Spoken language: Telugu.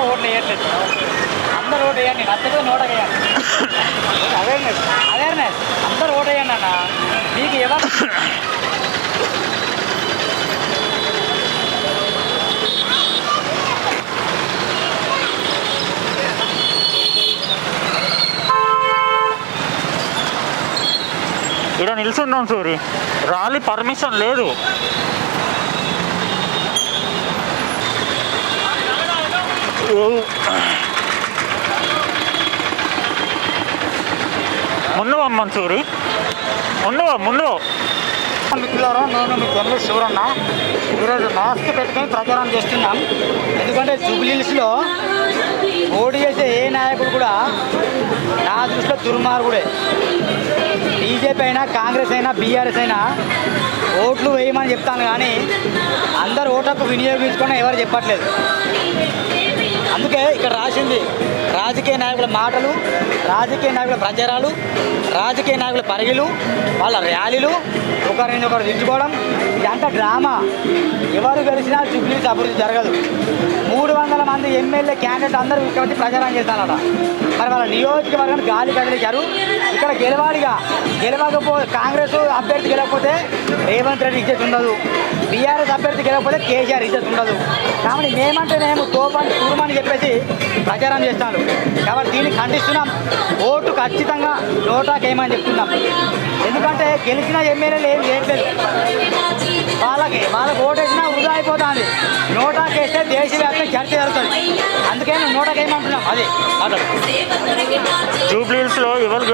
కూడా ఓట్లు వేయట్లేదు. అందరు ఓటు వేయండి, నచ్చదు నోటకు వేయండి. అవేర్నెస్ అవేర్నెస్ అందరు ఓటు వేయండి అన్న. మీకు ఎవరు ఇక్కడ నిల్చున్నాం సూరి, ర్యాలీ పర్మిషన్ లేదు. ముందు అమ్మని సూరి, ముందు. మిత్రులారా, నేను మీ జర్నలిస్ట్ శివరన్న. ఈరోజు మాస్క్ పెట్టుకొని ప్రచారం చేస్తున్నాం. ఎందుకంటే జూబ్లీహిల్స్లో పోటీ చేసే ఏ నాయకుడు కూడా నా దృష్టిలో దుర్మార్గుడే. బీజేపీ అయినా, కాంగ్రెస్ అయినా, బీఆర్ఎస్ అయినా ఓట్లు వేయమని చెప్తాను, కానీ అందరు ఓటకు వినియోగించుకొని ఎవరు చెప్పట్లేదు. అందుకే ఇక్కడ రాసింది రాజకీయ నాయకుల మాటలు, రాజకీయ నాయకుల ప్రచారాలు, రాజకీయ నాయకుల పరిగిలు, వాళ్ళ ర్యాలీలు, ఒకరిని ఒకరు దించుకోవడం, ఇదంతా డ్రామా. ఎవరు గెలిచినా జూబ్లీహిల్స్ అభివృద్ధి జరగదు. 300 మంది ఎమ్మెల్యే క్యాండిడేట్ అందరూ ఇక్కడ వచ్చి ప్రచారం చేస్తారట. మరి వాళ్ళ నియోజకవర్గాన్ని గాలి కదిలించారు. ఇక్కడ కాంగ్రెస్ అభ్యర్థి గెలవకపోతే రేవంత్ రెడ్డి ఇజ్జత్ ఉండదు, బీఆర్ఎస్ అభ్యర్థి గెలవకపోతే కేసీఆర్ ఇజ్జత్ ఉండదు. కాబట్టి మేమంటేనేమో తోపని కురుమని చెప్పేసి ప్రచారం చేస్తాను. కాబట్టి దీన్ని ఖండిస్తున్నాం. ఓటు ఖచ్చితంగా నోటాకేమని చెప్తున్నాం. ఎందుకంటే గెలిచిన ఎమ్మెల్యేలు ఏం చేయట్లేదు. వాళ్ళకి ఓటు వేసినా వృధా అయిపోతుంది. నోటాకేస్తే దేశవ్యాప్తంగా చర్చ జరుగుతుంది. అందుకే మేము నోటాకేమంటున్నాం. అది జూబ్లీహిల్స్లో ఎవరు